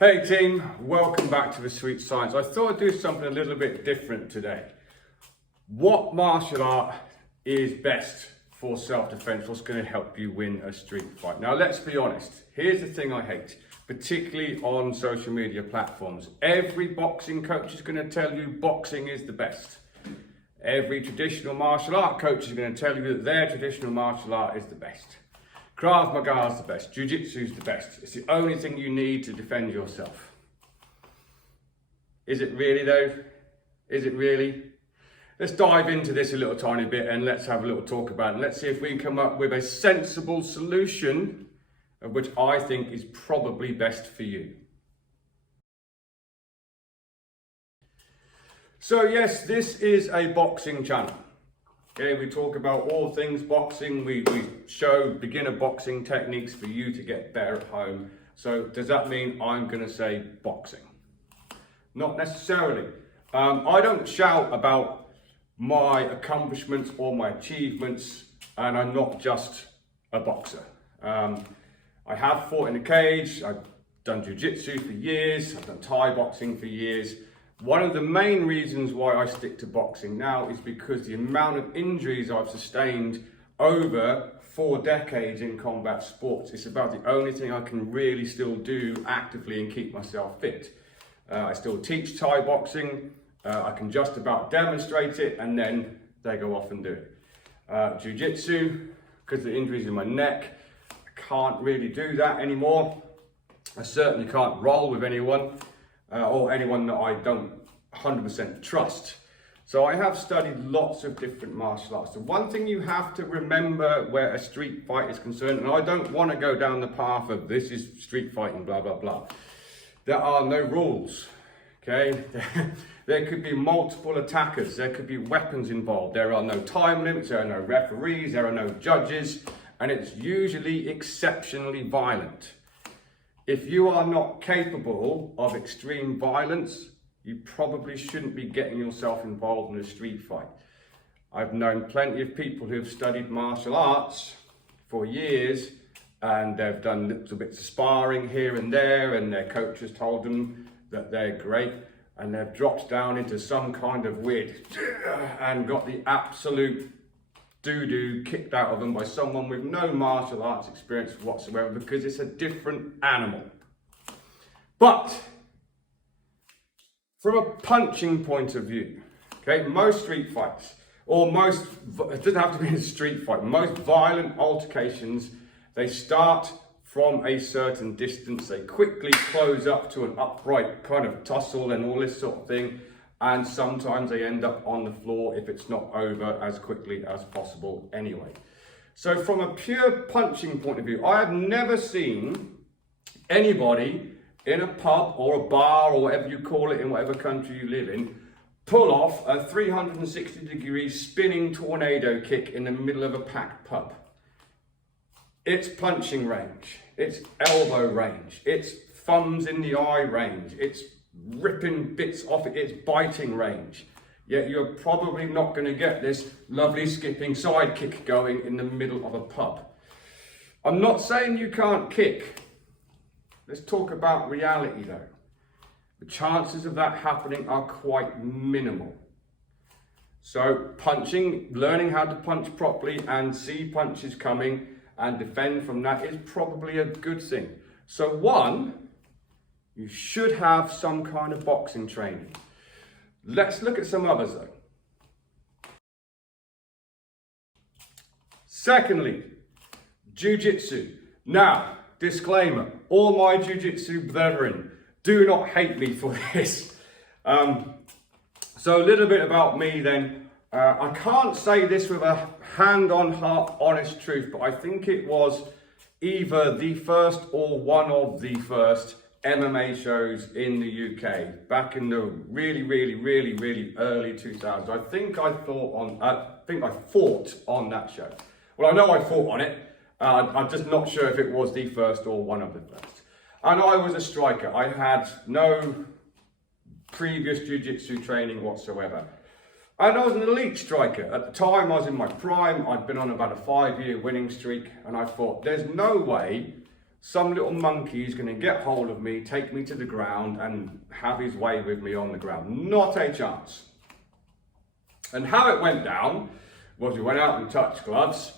Hey team, welcome back to the Sweet Science. I thought I'd do something a little bit different today. What martial art is best for self-defense? What's going to help you win a street fight? Now let's be honest, here's the thing I hate, particularly on social media platforms. Every boxing coach is going to tell you boxing is the best. Every traditional martial art coach is going to tell you that their traditional martial art is the best. Krav Maga is the best, jiu-jitsu is the best. It's the only thing you need to defend yourself. Is it really though? Is it really? Let's dive into this a little tiny bit and let's have a little talk about it. Let's see if we can come up with a sensible solution, which I think is probably best for you. So yes, this is a boxing channel. Okay, we talk about all things boxing. We show beginner boxing techniques for you to get better at home. So does that mean I'm going to say boxing? Not necessarily. I don't shout about my accomplishments or my achievements, and I'm not just a boxer. I have fought in a cage. I've done jiu-jitsu for years. I've done Thai boxing for years. One of the main reasons why I stick to boxing now is because the amount of injuries I've sustained over 4 decades in combat sports, it's about the only thing I can really still do actively and keep myself fit. I still teach Thai boxing, I can just about demonstrate it and then they go off and do it. Jiu-jitsu, because of the injuries in my neck, I can't really do that anymore. I certainly can't roll with anyone. Or anyone that I don't 100% trust. So I have studied lots of different martial arts. The one thing you have to remember where a street fight is concerned, and I don't want to go down the path of this is street fighting, blah, blah, blah. There are no rules, okay? There could be multiple attackers. There could be weapons involved. There are no time limits. There are no referees. There are no judges. And it's usually exceptionally violent. If you are not capable of extreme violence, you probably shouldn't be getting yourself involved in a street fight. I've known plenty of people who have studied martial arts for years and they've done little bits of sparring here and there and their coach has told them that they're great and they've dropped down into some kind of weird and got the absolute doo-doo kicked out of them by someone with no martial arts experience whatsoever because it's a different animal. But from a punching point of view, okay, most street fights, or it doesn't have to be a street fight, most violent altercations, they start from a certain distance, they quickly close up to an upright kind of tussle and all this sort of thing. And sometimes they end up on the floor if it's not over as quickly as possible anyway. So from a pure punching point of view, I have never seen anybody in a pub or a bar or whatever you call it in whatever country you live in, pull off a 360-degree spinning tornado kick in the middle of a packed pub. It's punching range, it's elbow range, it's thumbs in the eye range, it's ripping bits off it, it's biting range. Yet you're probably not going to get this lovely skipping side kick going in the middle of a pub. I'm not saying you can't kick. Let's talk about reality though. The chances of that happening are quite minimal. So punching, learning how to punch properly and see punches coming and defend from that is probably a good thing. So one, you should have some kind of boxing training. Let's look at some others though. Secondly, jiu-jitsu. Now, disclaimer, all my jiu-jitsu brethren, do not hate me for this. So a little bit about me then. I can't say this with a hand on heart, honest truth, but I think it was either the first or one of the first MMA shows in the UK back in the really early 2000s. I think I fought on that show. Well, I know I fought on it. I'm just not sure if it was the first or one of the first. And I was a striker. I had no previous jiu-jitsu training whatsoever. And I was an elite striker. At the time, I was in my prime. I'd been on about a 5-year winning streak. And I thought, there's no way some little monkey is going to get hold of me, take me to the ground and have his way with me on the ground. Not a chance. And how it went down was we went out and touched gloves,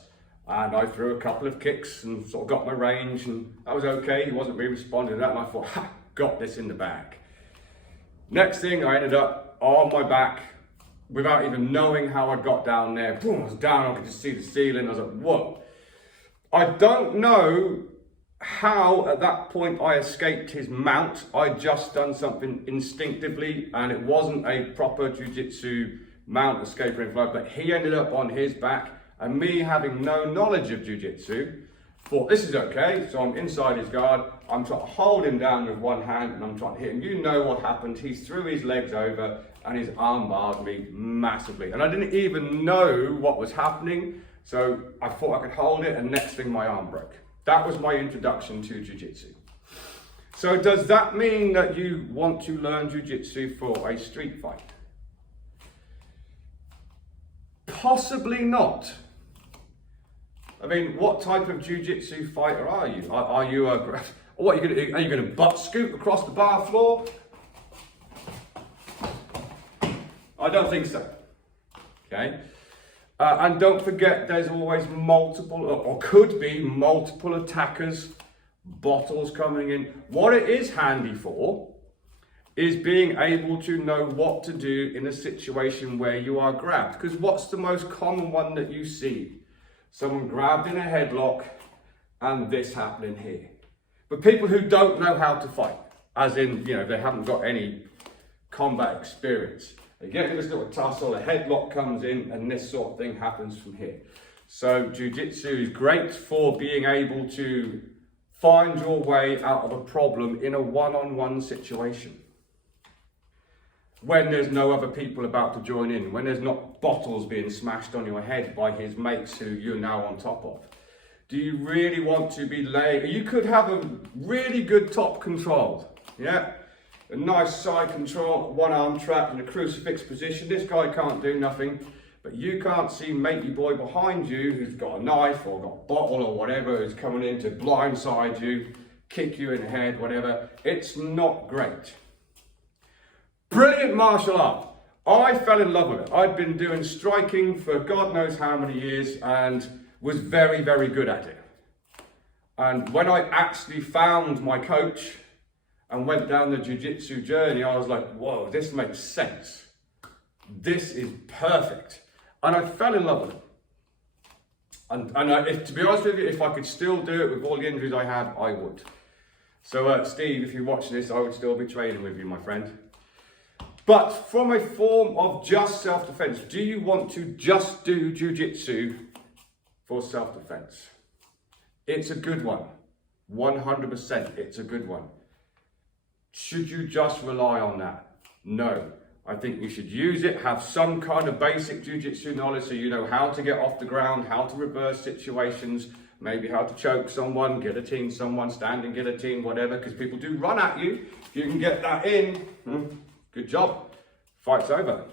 and I threw a couple of kicks and sort of got my range, and that was okay. He wasn't really responding to that, and I thought, ha, got this in the bag. Next thing, I ended up on my back without even knowing how I got down there. Boom, I was down, I could just see the ceiling. I was like, whoa. I don't know how at that point I escaped his mount. I'd just done something instinctively, and it wasn't a proper jiu-jitsu mount escape or anything, but he ended up on his back, and me having no knowledge of jiu-jitsu, thought this is okay. So I'm inside his guard, I'm trying to hold him down with one hand and I'm trying to hit him. You know what happened, he threw his legs over and his arm barred me massively. And I didn't even know what was happening, so I thought I could hold it, and next thing my arm broke. That was my introduction to jiu-jitsu. So does that mean that you want to learn jiu-jitsu for a street fight? Possibly not. I mean, what type of jiu-jitsu fighter are you? Are you what are you going to butt scoot across the bar floor? I don't think so. Okay. And don't forget, there's always multiple, or could be multiple attackers, bottles coming in. What it is handy for is being able to know what to do in a situation where you are grabbed. Because what's the most common one that you see? Someone grabbed in a headlock and this happening here. But people who don't know how to fight, as in, you know, they haven't got any combat experience. They get in this little tussle, a headlock comes in, and this sort of thing happens from here. So jiu-jitsu is great for being able to find your way out of a problem in a one-on-one situation. When there's no other people about to join in, when there's not bottles being smashed on your head by his mates who you're now on top of. Do you really want to be laying? You could have a really good top control, yeah? A nice side control, one arm trapped in a crucifix position. This guy can't do nothing, but you can't see matey boy behind you who's got a knife or got a bottle or whatever, who's coming in to blindside you, kick you in the head, whatever. It's not great. Brilliant martial art. I fell in love with it. I'd been doing striking for God knows how many years and was very, very good at it. And when I actually found my coach and went down the jiu-jitsu journey, I was like, whoa, this makes sense. This is perfect. And I fell in love with it. And to be honest with you, if I could still do it with all the injuries I have, I would. So Steve, if you're watching this, I would still be training with you, my friend. But from a form of just self-defense, do you want to just do jiu-jitsu for self-defense? It's a good one. 100%, it's a good one. Should you just rely on that? No. I think you should use it, have some kind of basic jiu-jitsu knowledge so you know how to get off the ground, how to reverse situations, maybe how to choke someone, guillotine someone, standing guillotine, whatever, because people do run at you. If you can get that in, good job. Fight's over.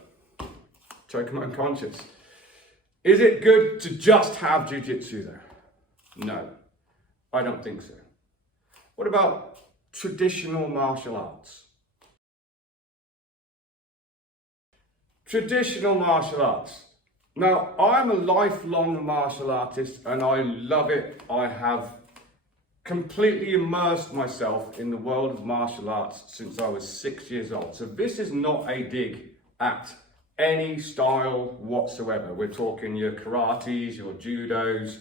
Choke them unconscious. Is it good to just have jiu-jitsu though? No, I don't think so. What about traditional martial arts? Traditional martial arts. Now, I'm a lifelong martial artist and I love it. I have completely immersed myself in the world of martial arts since I was 6 years old. So this is not a dig at any style whatsoever. We're talking your karates, your judos.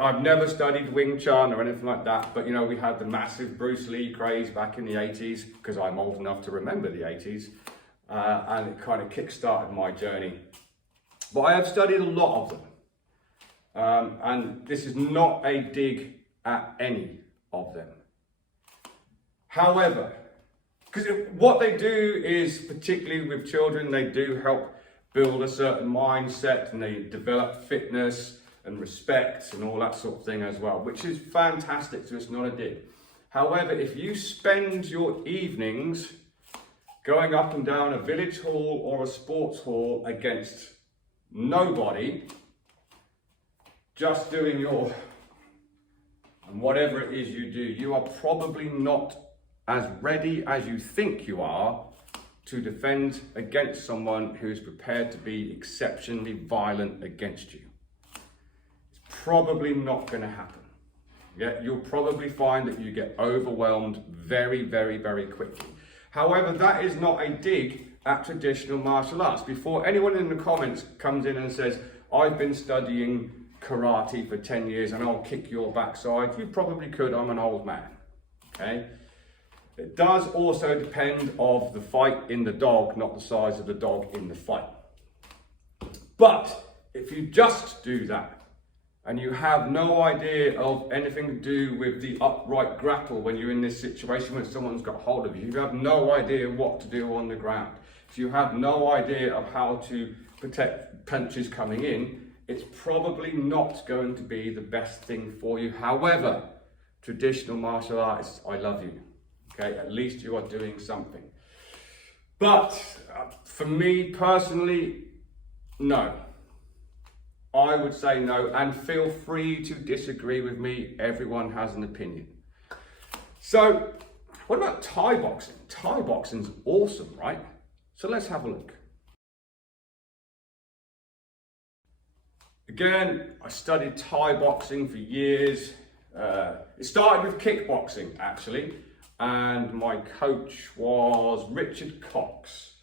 I've never studied Wing Chun or anything like that, but you know, we had the massive Bruce Lee craze back in the 80s, because I'm old enough to remember the 80s, and it kind of kick-started my journey. But I have studied a lot of them, and this is not a dig at any of them. However, because what they do is, particularly with children, they do help build a certain mindset and they develop fitness and respect and all that sort of thing as well, which is fantastic, so it's not a dig. However, if you spend your evenings going up and down a village hall or a sports hall against nobody, just doing your and whatever it is you do, you are probably not as ready as you think you are to defend against someone who is prepared to be exceptionally violent against you. It's probably not going to happen. Yeah, you'll probably find that you get overwhelmed very, very, very quickly. However, that is not a dig at traditional martial arts. Before anyone in the comments comes in and says, I've been studying karate for 10 years and I'll kick your backside, you probably could, I'm an old man, okay? It does also depend of the fight in the dog, not the size of the dog in the fight. But if you just do that, and you have no idea of anything to do with the upright grapple when you're in this situation when someone's got hold of you, if you have no idea what to do on the ground, if you have no idea of how to protect punches coming in, it's probably not going to be the best thing for you. However, traditional martial artists, I love you. Okay, at least you are doing something. But for me personally, no. I would say no, and feel free to disagree with me. Everyone has an opinion. So, what about Thai boxing? Thai boxing's awesome, right? So let's have a look. Again, I studied Thai boxing for years. It started with kickboxing, actually, and my coach was Richard Cox.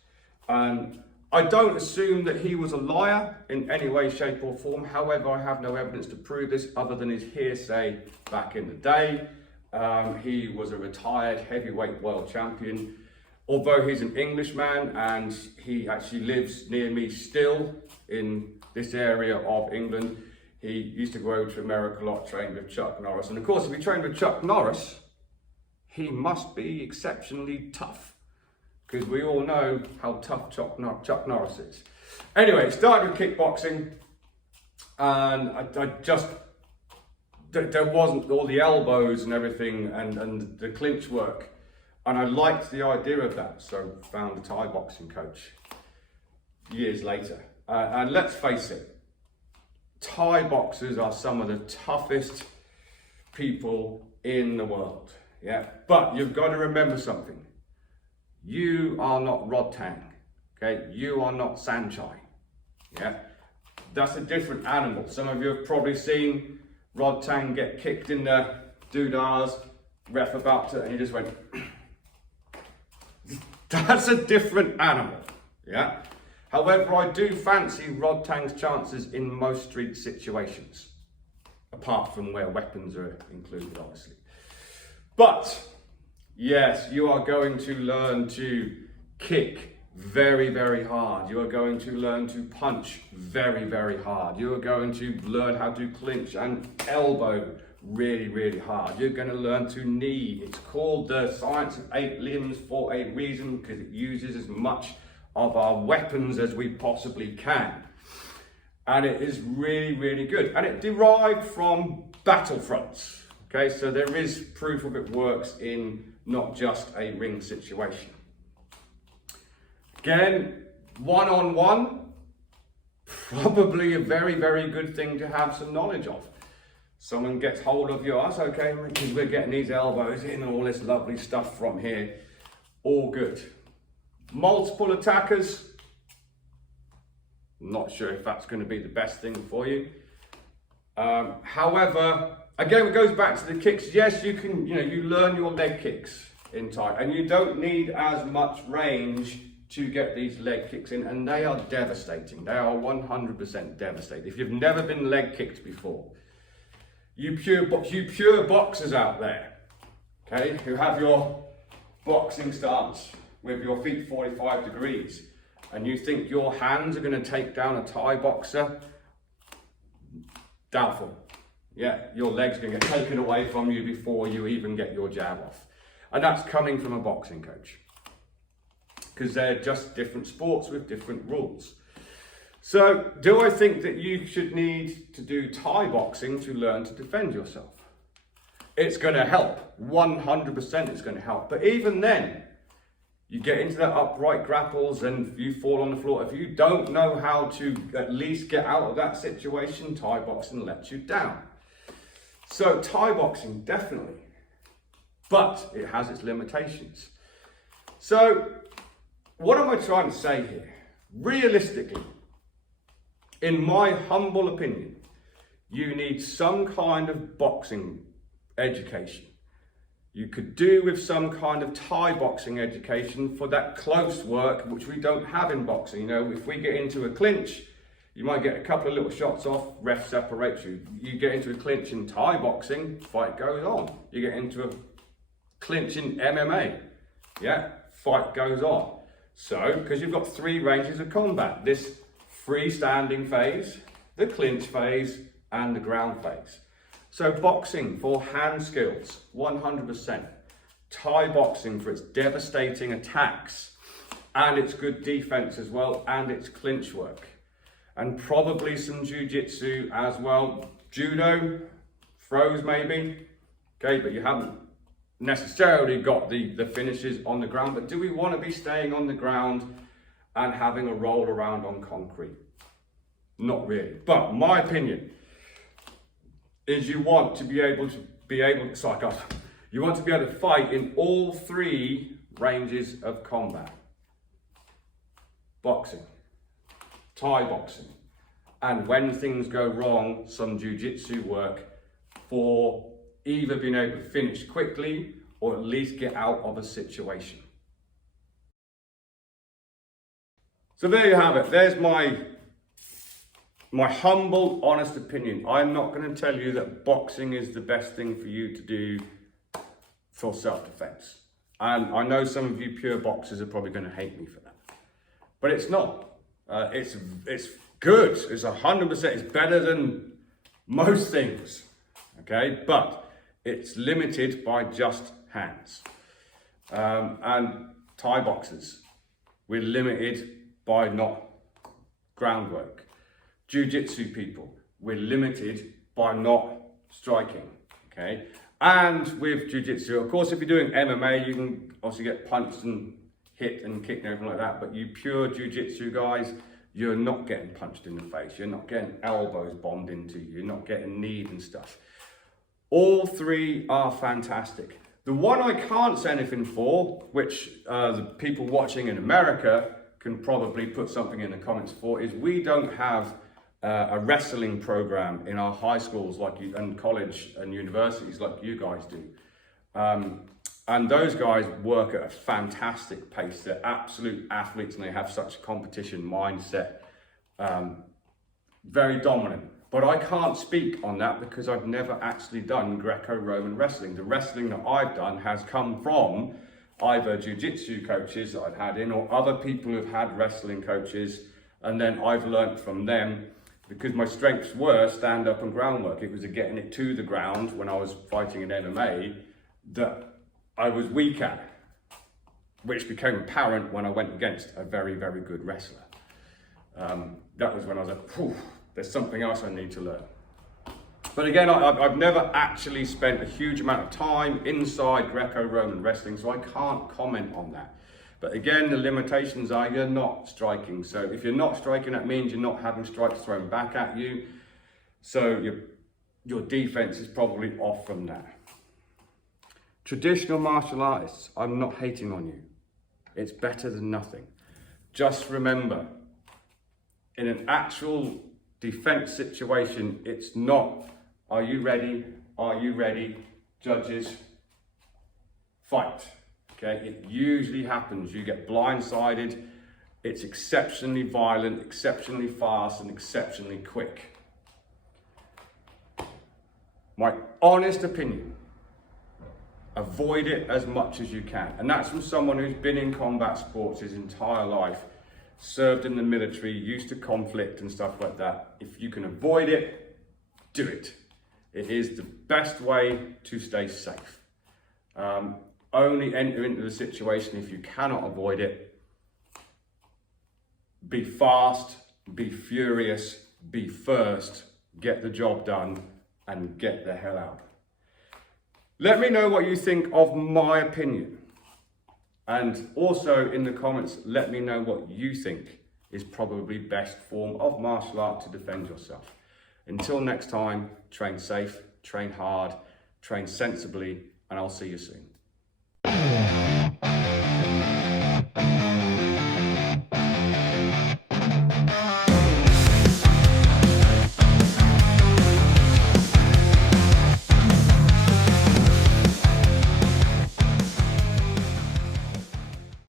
And I don't assume that he was a liar in any way, shape or form. However, I have no evidence to prove this other than his hearsay back in the day. He was a retired heavyweight world champion. Although he's an Englishman and he actually lives near me still in this area of England, he used to go over to America a lot, trained with Chuck Norris. And of course, if he trained with Chuck Norris, he must be exceptionally tough, because we all know how tough Chuck Norris is. Anyway, it started with kickboxing, and there wasn't all the elbows and everything and the clinch work. And I liked the idea of that, so found a Thai boxing coach years later. And let's face it, Thai boxers are some of the toughest people in the world. Yeah, but you've got to remember something. You are not Rod Tang, okay? You are not Sanchai, yeah? That's a different animal. Some of you have probably seen Rod Tang get kicked in the doodahs, ref about to, and he just went, that's a different animal, yeah? However, I do fancy Rod Tang's chances in most street situations, apart from where weapons are included, obviously. But yes, you are going to learn to kick very, very hard. You are going to learn to punch very, very hard. You are going to learn how to clinch and elbow really, really hard. You're going to learn to knee. It's called the science of 8 limbs for a reason, because it uses as much of our weapons as we possibly can. And it is really, really good. And it derived from battlefronts. Okay, so there is proof of it works in not just a ring situation. Again, one-on-one, probably a very, very good thing to have some knowledge of. Someone gets hold of you, that's okay, because we're getting these elbows in and all this lovely stuff from here. All good. Multiple attackers, not sure if that's going to be the best thing for you. However, again, it goes back to the kicks. Yes, you can, you learn your leg kicks in Thai, and you don't need as much range to get these leg kicks in, and they are devastating. They are 100% devastating. If you've never been leg kicked before, you pure boxers out there, okay, who have your boxing stance with your feet 45 degrees, and you think your hands are going to take down a Thai boxer, doubtful. Yeah, your leg's going to get taken away from you before you even get your jab off. And that's coming from a boxing coach, because they're just different sports with different rules. So, do I think that you should need to do Thai boxing to learn to defend yourself? It's going to help. 100% it's going to help. But even then, you get into that upright grapples and you fall on the floor. If you don't know how to at least get out of that situation, Thai boxing lets you down. So Thai boxing, definitely, but it has its limitations. So what am I trying to say here? Realistically, in my humble opinion, you need some kind of boxing education. You could do with some kind of Thai boxing education for that close work, which we don't have in boxing. You know, if we get into a clinch, you might get a couple of little shots off, ref separates you. You get into a clinch in Thai boxing, fight goes on. You get into a clinch in MMA, yeah, fight goes on. So, because you've got 3 ranges of combat, this freestanding phase, the clinch phase, and the ground phase. So boxing for hand skills, 100%. Thai boxing for its devastating attacks and its good defense as well, and its clinch work. And probably some jiu-jitsu as well. Judo, throws maybe. Okay, but you haven't necessarily got the finishes on the ground. But do we want to be staying on the ground and having a roll around on concrete? Not really. But my opinion is you want to be able to you want to be able to fight in all 3 ranges of combat. Boxing, Thai boxing, and when things go wrong, some jiu-jitsu work for either being able to finish quickly or at least get out of a situation. So there you have it. There's my humble, honest opinion. I'm not going to tell you that boxing is the best thing for you to do for self-defense. And I know some of you pure boxers are probably going to hate me for that. But it's not. It's good. It's 100%. It's better than most things. Okay? But it's limited by just hands. And Thai boxers, we're limited by not groundwork. Jiu-jitsu people, we're limited by not striking, okay? And with jiu-jitsu, of course, if you're doing MMA, you can also get punched and hit and kicked and everything like that, but you pure jiu-jitsu guys, you're not getting punched in the face, you're not getting elbows bombed into you, you're not getting kneed and stuff. All 3 are fantastic. The one I can't say anything for, which the people watching in America can probably put something in the comments for, is we don't have a wrestling program in our high schools like you, and college and universities like you guys do. And those guys work at a fantastic pace. They're absolute athletes and they have such a competition mindset. Very dominant. But I can't speak on that because I've never actually done Greco-Roman wrestling. The wrestling that I've done has come from either jiu-jitsu coaches that I've had in or other people who've had wrestling coaches, and then I've learnt from them. Because my strengths were stand-up and groundwork. It was getting it to the ground when I was fighting in MMA that I was weak at, which became apparent when I went against a very, very good wrestler. That was when I was like, whew, there's something else I need to learn. But again, I've never actually spent a huge amount of time inside Greco-Roman wrestling, so I can't comment on that. But again, the limitations are you're not striking. So if you're not striking, that means you're not having strikes thrown back at you. So your defense is probably off from that. Traditional martial artists, I'm not hating on you. It's better than nothing. Just remember, in an actual defense situation, it's not, are you ready? Are you ready? Judges, fight. Okay, it usually happens. You get blindsided. It's exceptionally violent, exceptionally fast, and exceptionally quick. My honest opinion, avoid it as much as you can. And that's from someone who's been in combat sports his entire life, served in the military, used to conflict and stuff like that. If you can avoid it, do it. It is the best way to stay safe. Only enter into the situation if you cannot avoid it. Be fast, be furious, be first, get the job done, and get the hell out. Let me know what you think of my opinion. And also in the comments, let me know what you think is probably best form of martial art to defend yourself. Until next time, train safe train hard, train sensibly, and I'll see you soon.